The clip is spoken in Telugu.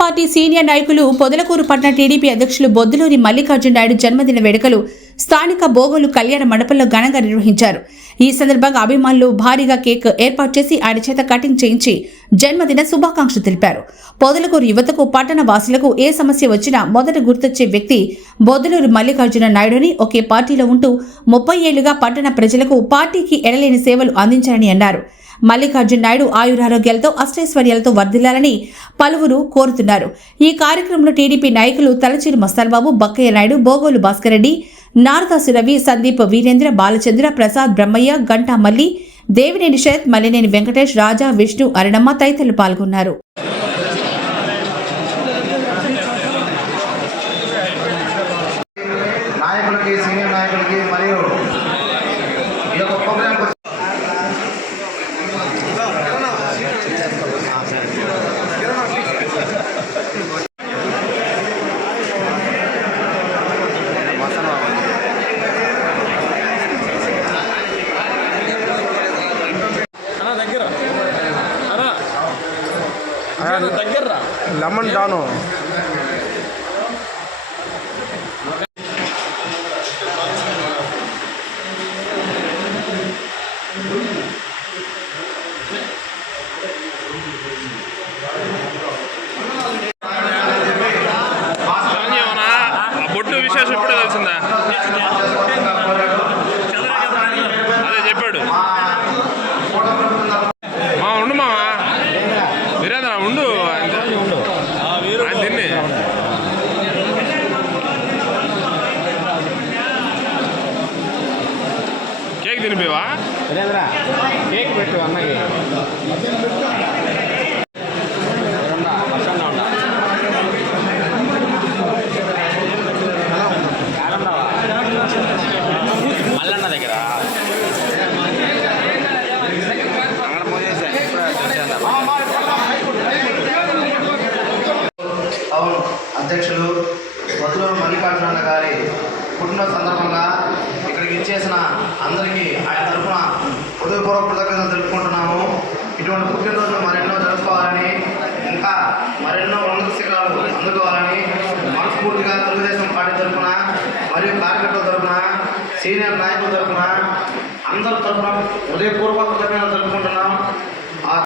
పార్టీ సీనియర్ నాయకులు పొదలకూరు పట్టణ టీడీపీ అధ్యక్షులు బొద్దులూరి మల్లికార్జున నాయుడు జన్మదిన వేడుకలు స్థానిక బోగోలు కళ్యాణ మండపంలో ఘనంగా నిర్వహించారు. ఈ సందర్భంగా అభిమానులు భారీగా కేక్ ఏర్పాటు చేసి ఆయన చేత కటింగ్ చేయించి జన్మదిన శుభాకాంక్షలు తెలిపారు. పొదలకూరు యువతకు పట్టణ వాసులకు ఏ సమస్య వచ్చినా మొదట గుర్తొచ్చే వ్యక్తి బొద్దలూరు మల్లికార్జున నాయుడుని ఒకే పార్టీలో ఉంటూ ముప్పై ఏళ్ళుగా పట్టణ ప్రజలకు పార్టీకి ఎడలేని సేవలు అందించారని అన్నారు. మల్లికార్జున నాయుడు ఆయురారోగ్యాలతో అష్టైశ్వర్యాలతో వర్ధిల్లాలని పలువురు కోరుతున్నారు. ఈ కార్యక్రమంలో టీడీపీ నాయకులు తలచేరు మస్తాన్బాబు బక్కయ్య నాయుడు బోగోలు భాస్కర్ రెడ్డి నారదాసు రవి సందీప్ వీరేంద్ర బాలచంద్ర ప్రసాద్ బ్రహ్మయ్య గంటా మల్లి దేవినేని శరత్ మల్లినేని వెంకటేష్ రాజా విష్ణు అరణమ్మ తదితరులు పాల్గొన్నారు. నాయకులకి సీనియర్ నాయకులకి మరియు దగ్గర లెమన్ డాను. బొట్టు విశేషం ఇప్పుడే తెలిసిందా? అదే చెప్పాడు. కేక్ తినిపివా కేక్ పెట్టు అన్నకి. మల్లన్న దగ్గర. అవును అధ్యక్షులు వదులూరు మల్లికార్జున గారి పుట్టిన సందర్భంగా ఇక్కడికి ఇచ్చేసిన అందరికీ మనస్ఫూర్తిగా తెలుగుదేశం పార్టీ తరఫున మరియు కార్యకర్తల తరఫున సీనియర్ నాయకుల తరఫున అందరి తరఫున హృదయపూర్వక కృతజ్ఞతలు తెలుపుకుంటున్నాం.